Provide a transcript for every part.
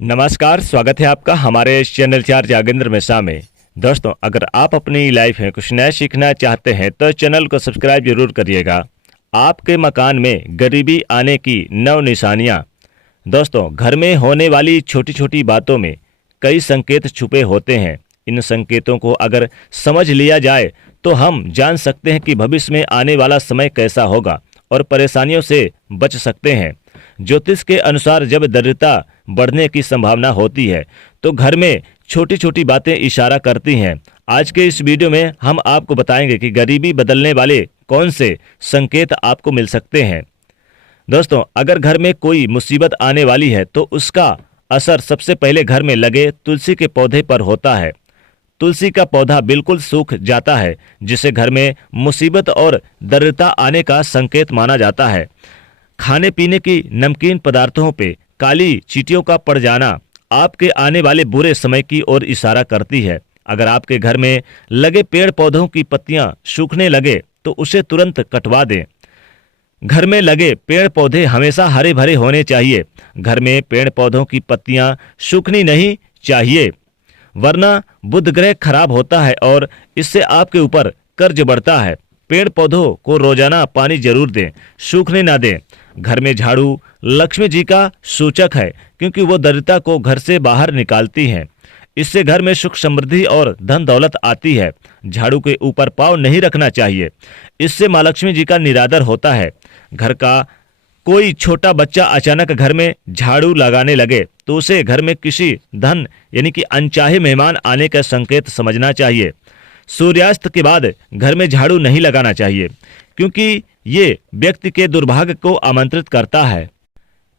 नमस्कार, स्वागत है आपका हमारे इस चैनल चार जागेंद्र मिश्रा में। दोस्तों, अगर आप अपनी लाइफ में कुछ नया सीखना चाहते हैं तो चैनल को सब्सक्राइब जरूर करिएगा। आपके मकान में गरीबी आने की 9 निशानियां। दोस्तों, घर में होने वाली छोटी छोटी बातों में कई संकेत छुपे होते हैं। इन संकेतों को अगर समझ लिया जाए तो हम जान सकते हैं कि भविष्य में आने वाला समय कैसा होगा और परेशानियों से बच सकते हैं। ज्योतिष के अनुसार जब दरिद्रता बढ़ने की संभावना होती है तो घर में छोटी छोटी बातें इशारा करती हैं। आज के इस वीडियो में हम आपको बताएंगे कि गरीबी बदलने वाले कौन से संकेत आपको मिल सकते हैं। दोस्तों, अगर घर में कोई मुसीबत आने वाली है तो उसका असर सबसे पहले घर में लगे तुलसी के पौधे पर होता है। तुलसी का पौधा बिल्कुल सूख जाता है, जिसे घर में मुसीबत और दरिद्रता आने का संकेत माना जाता है। खाने पीने की नमकीन पदार्थों पे काली चींटियों का पड़ जाना आपके आने वाले बुरे समय की ओर इशारा करती है। अगर आपके घर में लगे पेड़ पौधों की पत्तियां सूखने लगे तो उसे तुरंत कटवा दें। घर में लगे पेड़ पौधे हमेशा हरे भरे होने चाहिए। घर में पेड़ पौधों की पत्तियां सूखनी नहीं चाहिए, वरना बुध ग्रह खराब होता है और इससे आपके ऊपर कर्ज बढ़ता है। पेड़ पौधों को रोजाना पानी जरूर दें, सूखने ना दें। घर में झाड़ू लक्ष्मी जी का सूचक है, क्योंकि वो दरिद्रता को घर से बाहर निकालती हैं। इससे घर में सुख समृद्धि और धन दौलत आती है। झाड़ू के ऊपर पाँव नहीं रखना चाहिए, इससे माँ लक्ष्मी जी का निरादर होता है। घर का कोई छोटा बच्चा अचानक घर में झाड़ू लगाने लगे तो उसे घर में किसी धन यानी कि अनचाहे मेहमान आने का संकेत समझना चाहिए। सूर्यास्त के बाद घर में झाड़ू नहीं लगाना चाहिए, क्योंकि ये व्यक्ति के दुर्भाग्य को आमंत्रित करता है।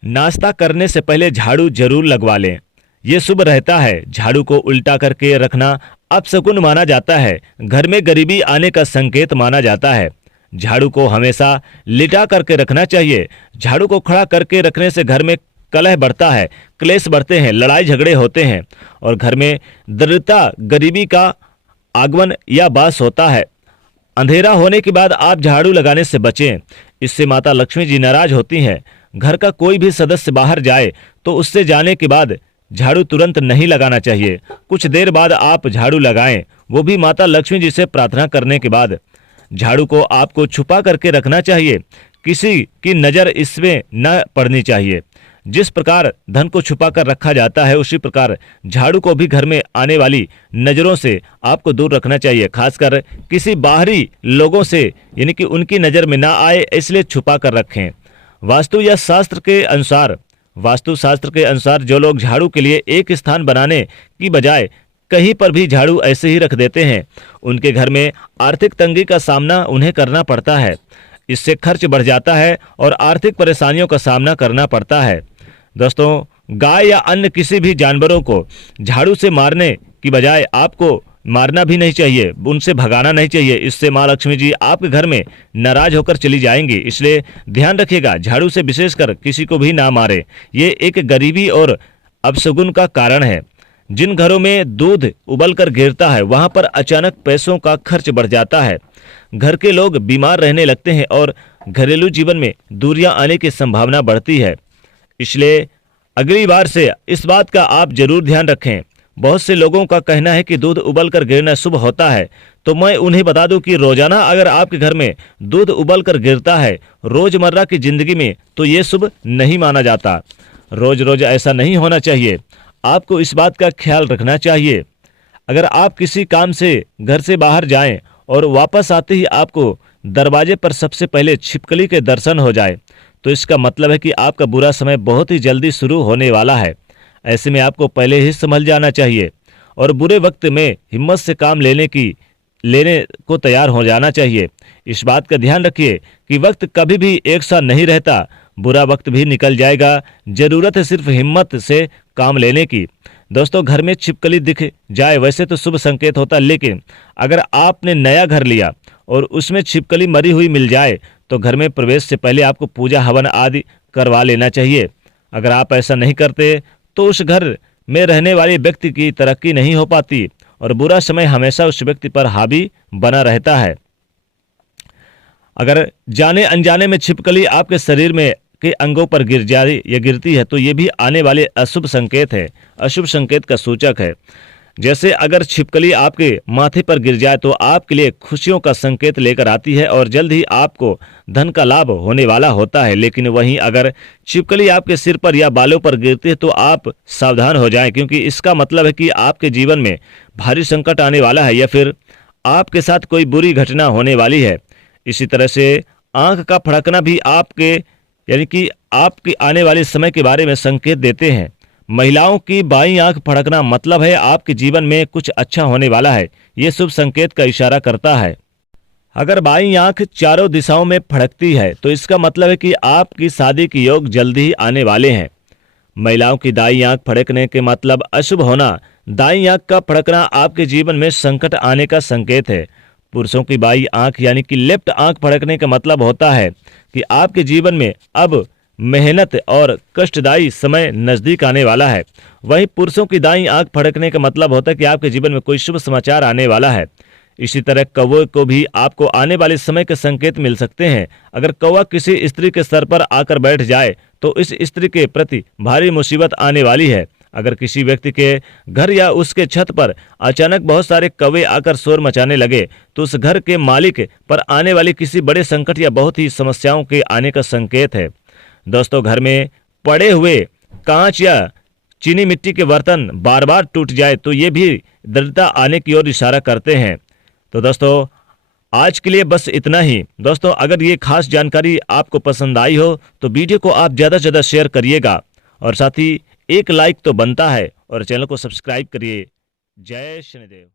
नाश्ता करने से पहले झाड़ू जरूर लगवा लें, ये शुभ रहता है। झाड़ू को उल्टा करके रखना अपशकुन माना जाता है, घर में गरीबी आने का संकेत माना जाता है। झाड़ू को हमेशा लिटा करके रखना चाहिए। झाड़ू को खड़ा करके रखने से घर में कलह बढ़ता है, क्लेश बढ़ते हैं, लड़ाई झगड़े होते हैं और घर में दरिद्रता गरीबी का आगमन या वास होता है। अंधेरा होने के बाद आप झाड़ू लगाने से बचें, इससे माता लक्ष्मी जी नाराज होती हैं। घर का कोई भी सदस्य बाहर जाए तो उससे जाने के बाद झाड़ू तुरंत नहीं लगाना चाहिए। कुछ देर बाद आप झाड़ू लगाएं, वो भी माता लक्ष्मी जी से प्रार्थना करने के बाद। झाड़ू को आपको छुपा करके रखना चाहिए, किसी की नज़र इसमें न पड़नी चाहिए। जिस प्रकार धन को छुपा कर रखा जाता है, उसी प्रकार झाड़ू को भी घर में आने वाली नज़रों से आपको दूर रखना चाहिए। खासकर किसी बाहरी लोगों से यानी कि उनकी नज़र में ना आए, इसलिए छुपा कर रखें। वास्तुशास्त्र के अनुसार जो लोग झाड़ू के लिए एक स्थान बनाने की बजाय कहीं पर भी झाड़ू ऐसे ही रख देते हैं, उनके घर में आर्थिक तंगी का सामना उन्हें करना पड़ता है। इससे खर्च बढ़ जाता है और आर्थिक परेशानियों का सामना करना पड़ता है। दोस्तों, गाय या अन्य किसी भी जानवरों को झाड़ू से मारने की बजाय आपको मारना भी नहीं चाहिए, उनसे भगाना नहीं चाहिए। इससे माँ लक्ष्मी जी आपके घर में नाराज होकर चली जाएंगी। इसलिए ध्यान रखिएगा, झाड़ू से विशेषकर किसी को भी ना मारे। ये एक गरीबी और अपशगुन का कारण है। जिन घरों में दूध उबल कर गिरता है, वहां पर अचानक पैसों का खर्च बढ़ जाता है। घर के लोग बीमार रहने लगते हैं और घरेलू जीवन में दूरियां आने की संभावना बढ़ती है। इसलिए अगली बार से इस बात का आप जरूर ध्यान रखें। बहुत से लोगों का कहना है कि दूध उबल कर गिरना शुभ होता है, तो मैं उन्हें बता दूं कि रोजाना अगर आपके घर में दूध उबल कर गिरता है रोजमर्रा की जिंदगी में, तो ये शुभ नहीं माना जाता। रोज रोज ऐसा नहीं होना चाहिए। आपको इस बात का ख्याल रखना चाहिए। अगर आप किसी काम से घर से बाहर जाएं और वापस आते ही आपको दरवाजे पर सबसे पहले छिपकली के दर्शन हो जाए, तो इसका मतलब है कि आपका बुरा समय बहुत ही जल्दी शुरू होने वाला है। ऐसे में आपको पहले ही संभल जाना चाहिए और बुरे वक्त में हिम्मत से काम लेने को तैयार हो जाना चाहिए। इस बात का ध्यान रखिए कि वक्त कभी भी एक सा नहीं रहता, बुरा वक्त भी निकल जाएगा। जरूरत है सिर्फ हिम्मत से काम लेने की। दोस्तों, घर में छिपकली दिख जाए वैसे तो शुभ संकेत होता है, लेकिन अगर आपने नया घर लिया और उसमें छिपकली मरी हुई मिल जाए तो घर में प्रवेश से पहले आपको पूजा हवन आदि करवा लेना चाहिए। अगर आप ऐसा नहीं करते तो उस घर में रहने वाले व्यक्ति की तरक्की नहीं हो पाती और बुरा समय हमेशा उस व्यक्ति पर हावी बना रहता है। अगर जाने अनजाने में छिपकली आपके शरीर में के अंगों पर गिर जाए या गिरती है तो ये भी आने वाले अशुभ संकेत है, अशुभ संकेत का सूचक है। जैसे अगर छिपकली आपके माथे पर गिर जाए तो आपके लिए खुशियों का संकेत लेकर आती है और जल्द ही आपको धन का लाभ होने वाला होता है। लेकिन वहीं अगर छिपकली आपके सिर पर या बालों पर गिरती है तो आप सावधान हो जाएं, क्योंकि इसका मतलब है कि आपके जीवन में भारी संकट आने वाला है या फिर आपके साथ कोई बुरी घटना होने वाली है। इसी तरह से आंख का फड़कना भी आपके यानी कि आपके आने वाले समय के बारे में संकेत देते हैं। महिलाओं की बाईं आंख फड़कना मतलब है आपके जीवन में कुछ अच्छा होने वाला है, ये शुभ संकेत का इशारा करता है। अगर बाईं आंख चारों दिशाओं में फड़कती है तो इसका मतलब है कि आपकी शादी के योग जल्दी ही आने वाले हैं। महिलाओं की दाईं आंख फड़कने के मतलब अशुभ होना। दाईं आंख का फड़कना आपके जीवन में संकट आने का संकेत है। पुरुषों की बाईं आंख यानी कि लेफ्ट आंख फड़कने का मतलब होता है कि आपके जीवन में अब मेहनत और कष्टदायी समय नजदीक आने वाला है। वहीं पुरुषों की दाईं आंख फड़कने का मतलब होता है कि आपके जीवन में कोई शुभ समाचार आने वाला है। इसी तरह कौवे को भी आपको आने वाले समय के संकेत मिल सकते हैं। अगर कौवा किसी स्त्री के सर पर आकर बैठ जाए तो इस स्त्री के प्रति भारी मुसीबत आने वाली है। अगर किसी व्यक्ति के घर या उसके छत पर अचानक बहुत सारे कौवे आकर शोर मचाने लगे तो उस घर के मालिक पर आने वाली किसी बड़े संकट या बहुत ही समस्याओं के आने का संकेत है। दोस्तों, घर में पड़े हुए कांच या चीनी मिट्टी के बर्तन बार बार टूट जाए तो ये भी दरिद्रता आने की ओर इशारा करते हैं। तो दोस्तों, आज के लिए बस इतना ही। दोस्तों, अगर ये खास जानकारी आपको पसंद आई हो तो वीडियो को आप ज़्यादा से ज़्यादा शेयर करिएगा और साथ ही एक लाइक तो बनता है और चैनल को सब्सक्राइब करिए। जय शनिदेव।